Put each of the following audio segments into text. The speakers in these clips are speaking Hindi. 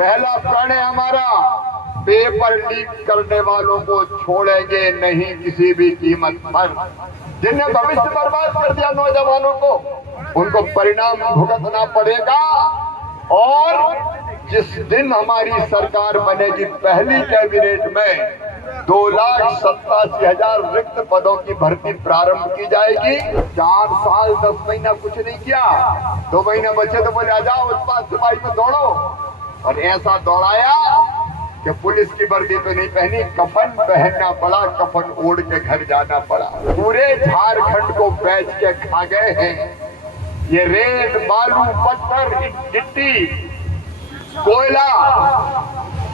पहला प्रण है हमारा, पेपर लीक करने वालों को छोड़ेंगे नहीं किसी भी कीमत पर। जिन्हें भविष्य बर्बाद कर दिया नौजवानों को, उनको परिणाम भुगतना पड़ेगा। और जिस दिन हमारी सरकार बनेगी, पहली कैबिनेट में 2,87,000 रिक्त पदों की भर्ती प्रारंभ की जाएगी। 4 साल 10 महीना कुछ नहीं किया, 2 महीने बचे तो बोले आ जाओ उत्पाद सिपाही में दौड़ो, और ऐसा दौड़ाया कि पुलिस की वर्दी तो नहीं पहनी, कफन पहनना पड़ा, कफन ओढ़ के घर जाना पड़ा। पूरे झारखंड को बेच के खा गए हैं। ये रेत, बालू, पत्थर, गिट्टी, कोयला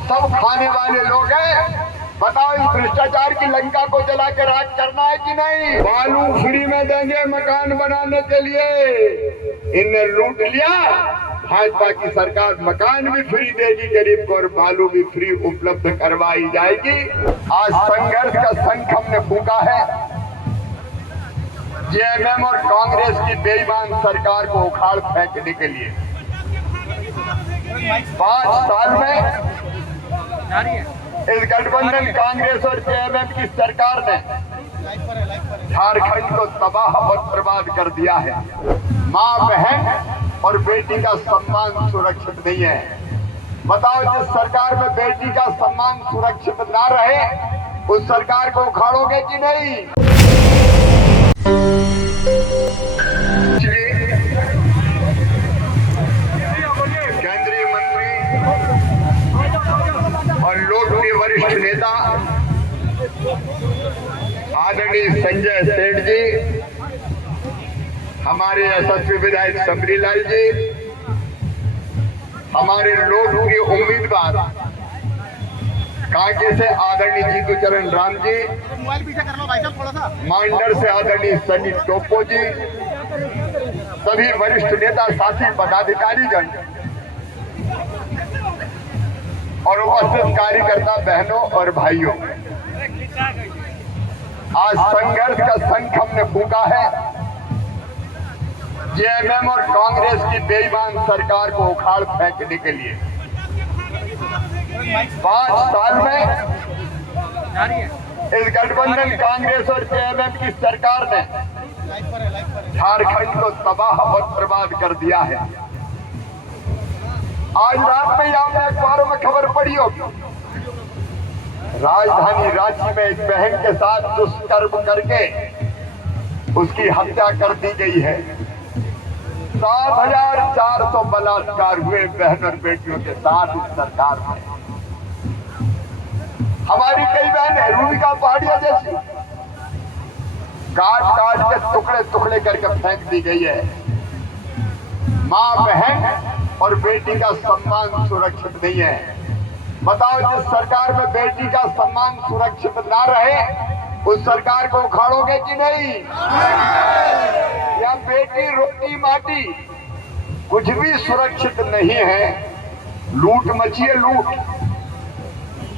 सब खाने वाले लोग हैं। बताओ, इस भ्रष्टाचार की लंका को जला के राज करना है कि नहीं? बालू फ्री में देंगे मकान बनाने के लिए, इनने लूट लिया। भाजपा की सरकार मकान भी फ्री देगी गरीब को, और बालू भी फ्री उपलब्ध करवाई जाएगी। आज संघर्ष का शंख हमने फूंका है। जेएमएम और कांग्रेस की बेईमान सरकार को उखाड़ फेंकने के लिए 5 साल में इस गठबंधन कांग्रेस और जेएमएम की सरकार ने झारखंड को तबाह और बर्बाद कर दिया है। माँ, बहन और बेटी का सम्मान सुरक्षित नहीं है। बताओ, जिस सरकार में बेटी का सम्मान सुरक्षित ना रहे, उस सरकार को उखाड़ोगे कि नहीं? केंद्रीय मंत्री और लोकप्रिय वरिष्ठ नेता आदरणीय संजय सेठ जी, हमारे यशस्वी विधायक सबरीलाल जी, हमारे लोकप्रिय उम्मीदवार कांके से आदरणीय जीतू चरण राम जी, मांडर से आदरणीय सनी टोपो जी, सभी वरिष्ठ नेता, साथी, पदाधिकारीगण और उपस्थित कार्यकर्ता बहनों और भाइयों, आज संघर्ष का शंख हमने फूंका है। जेएमएम और कांग्रेस की बेईमान सरकार को उखाड़ फेंकने के लिए 5 साल में इस गठबंधन कांग्रेस और जेएमएम की सरकार ने झारखंड को तबाह और बर्बाद कर दिया है। आज रात में आपने अखबारों में खबर पढ़ी होगी, राजधानी रांची में एक बहन के साथ दुष्कर्म करके उसकी हत्या कर दी गई है। 7,400 बलात्कार हुए बहन और बेटियों के साथ इस सरकार में। हमारी कई बहनें रूबिका पहाड़िया जैसी काट काट के टुकड़े टुकड़े करके फेंक दी गई है। माँ, बहन और बेटी का सम्मान सुरक्षित नहीं है। बताओ, जिस सरकार में बेटी का सम्मान सुरक्षित ना रहे, उस सरकार को उखाड़ोगे कि नहीं? या बेटी, रोटी, माटी कुछ भी सुरक्षित नहीं है। लूट मची है, लूट।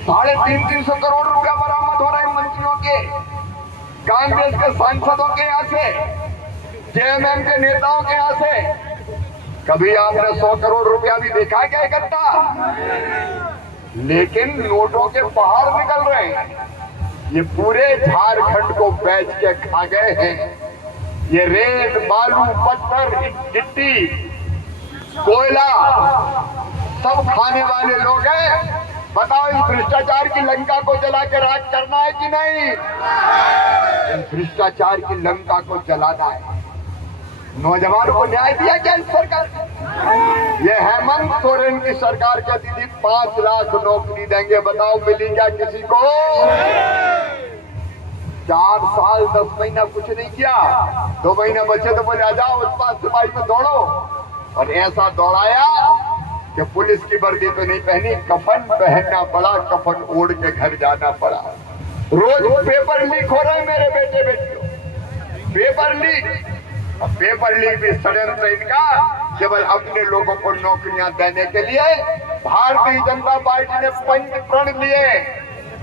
350 करोड़ रुपया बरामद हो रहे हैं मंत्रियों के, कांग्रेस के सांसदों के यहाँ से, जेएमएम के नेताओं के यहाँ से। कभी आपने 100 करोड़ रुपया भी देखा क्या इकट्ठा? लेकिन नोटों के पहाड़ निकल रहे हैं। ये पूरे झारखंड को बेच के खा गए हैं। ये रेत, बालू, पत्थर, गिट्टी, कोयला सब खाने वाले लोग हैं। बताओ, इस भ्रष्टाचार की लंका को जला के राज करना है कि नहीं? इस भ्रष्टाचार की लंका को जलाना है। नौजवानों को न्याय दिया क्या इस सरकार? ये हेमंत सोरेन की सरकार कहती थी 5 लाख नौकरी देंगे। बताओ, मिली क्या किसी को? 4 साल 10 महीना कुछ नहीं किया, 2 महीने बचे तो बोले आ जाओ उत्पाद सिपाही में दौड़ो, और ऐसा दौड़ाया कि पुलिस की वर्दी तो नहीं पहनी, कफन पहनना पड़ा, कफन ओढ़ के घर जाना पड़ा। रोज पेपर लीक हो रहे हैं मेरे बेटे बेटियों, पेपर लीक। पेपर लीक भी षड्यंत्र इनका, केवल अपने लोगों को नौकरियां देने के लिए। भारतीय जनता पार्टी ने 5 प्रण लिए।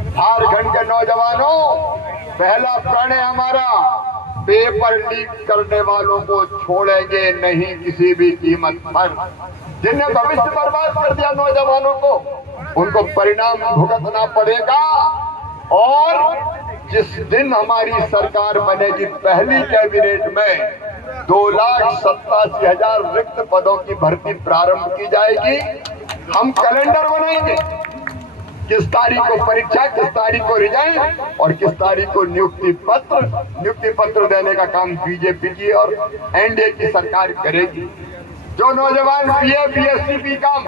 झारखंड के नौजवानों, पहला प्रण है हमारा, पेपर लीक करने वालों को छोड़ेंगे नहीं किसी भी कीमत पर। जिनने भविष्य बर्बाद कर दिया नौजवानों को, उनको परिणाम भुगतना पड़ेगा। और जिस दिन हमारी सरकार बनेगी, पहली कैबिनेट में 2,87,000 रिक्त पदों की भर्ती प्रारंभ की जाएगी। हम कैलेंडर बनाएंगे, किस तारीख को परीक्षा, किस तारीख को रिजाइन और किस तारीख को नियुक्ति पत्र देने का काम बीजेपी की और एनडीए की सरकार करेगी। जो नौजवान BA, BSc, BCom,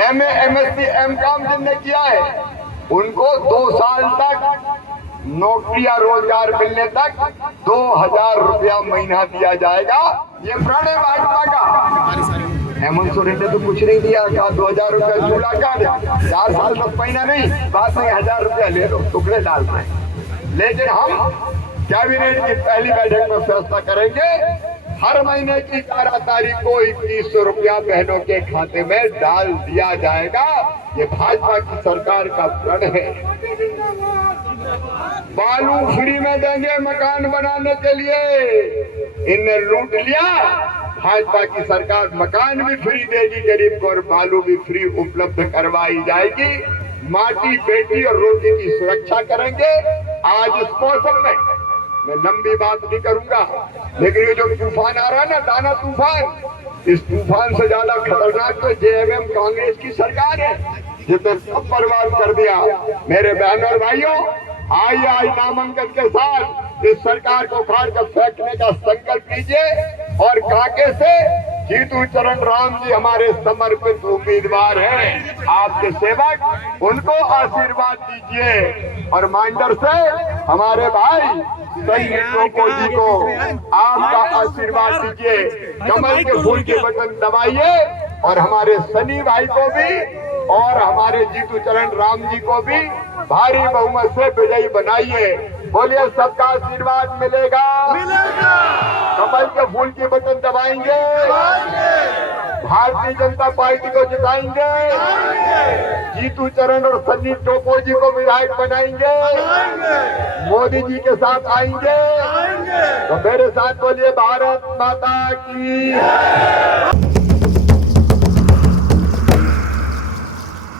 MA, MSc, MCom जिनने किया है, उनको 2 साल तक नौकरी या रोजगार मिलने तक 2,000 रुपया महीना दिया जाएगा। ये प्रण है भाजपा का। हेमंत सोरेन ने तो कुछ नहीं दिया, कहा 2,000 रुपया चूल्हा काट, 4 साल 10 महीना नहीं, बाद में 1,000 रुपया ले लो, टुकड़े डाल रहे हैं। लेकिन हम कैबिनेट की पहली बैठक में फैसला करेंगे, हर महीने की 11 तारीख को 2100 रुपया बहनों के खाते में डाल दिया जाएगा। ये भाजपा की सरकार का प्रण है। बालू फ्री में देंगे मकान बनाने के लिए, इनने लूट लिया। भाजपा की सरकार मकान भी फ्री देगी गरीब को और बालू भी फ्री उपलब्ध करवाई जाएगी। माटी, बेटी और रोटी की सुरक्षा करेंगे। आज इस मौसम में मैं लंबी बात नहीं करूंगा, लेकिन ये जो तूफान आ रहा है ना, दाना तूफान, इस तूफान से ज्यादा खतरनाक तो जेएमएम कांग्रेस की सरकार है, जिसने सब बर्बाद कर दिया। मेरे बहन और भाइयों, आई नामांकन के साथ इस सरकार को उखाड़ कर फेंकने का संकल्प लीजिए और कांके से जीतू चरण राम जी हमारे समर्पित उम्मीदवार हैं, आपके सेवक, उनको आशीर्वाद दीजिए। और माइंडर से हमारे भाई सनी टोपो जी को आपका आशीर्वाद दीजिए। कमल के फूल के बटन दबाइए और हमारे सनी भाई को भी और हमारे जीतू चरण राम जी को भी भारी बहुमत से विजयी बनाइए। बोलिए, सबका आशीर्वाद मिलेगा, कमल के फूल के बटन दबाएंगे, भारतीय जनता पार्टी को जिताएंगे, जीतू चरण और सन्नी टोपो जी को विधायक बनाएंगे, मोदी जी के साथ आएंगे। तो मेरे साथ बोलिए, भारत माता की।